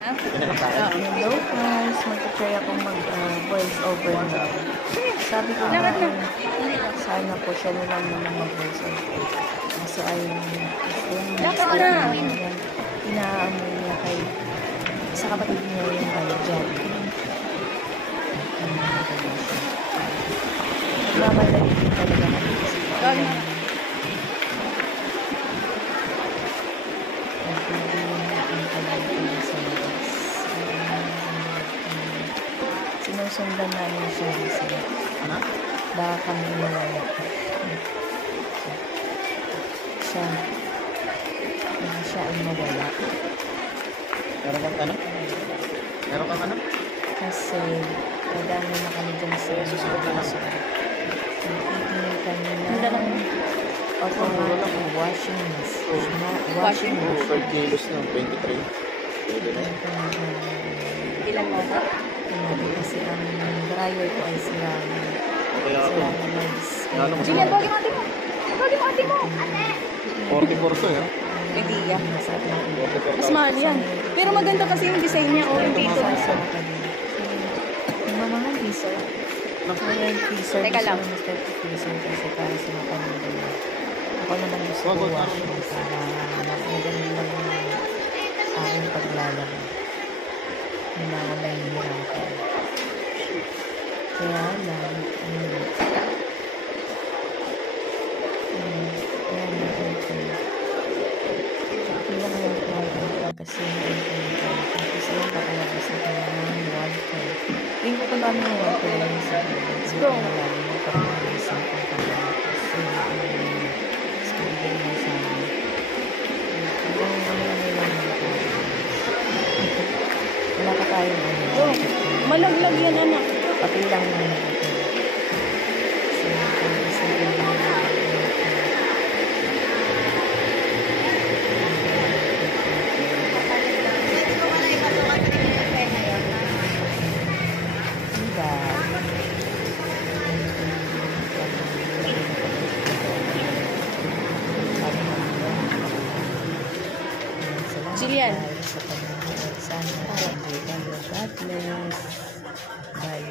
Hello guys, mag-try akong mag-voice over now. Sabi ko na sana po siya na lang naman mag-voice over. Kasi ayaw niya. Inaamoy niya kay sa kapatid niya yung kay Johnny. Nagmamadali din talaga kami kasi sinusundan namin siya kasi baka kami nawala siya ay mawala. Meron kang ano? Meron kang ano? Kasi kadami na kami dyan sa nagtitingin kami na automatic washing machine 5 kilos na, 23. Pwede na. Ilan mo ba? Kasi ang dryer ko ay sira na legs. Julian, bagay mo ate mo! Bagay mo ate mo! 44 to eh. Hindi yan. Mas mahal yan. Pero maganda kasi yung design niya o yung dito. Yung mga freezer. Yung freezer. Teka lang. Gusto ko freezer kasi para sa mga pamilya. Ako naman gusto ko washing para maganda lang yung aking paglalaro. Hindi na ako nahihirapan. Kaya lang, kasi yung pakalabas na kanyang water. Yung ko kung paano yung water lang sa strong. Yung pakalabas na pakalabas. Speaking na sa amin. Wala ka tayong ano. Malaglag yan anak. Pati lang yung Julian. Sana God bless. Bye.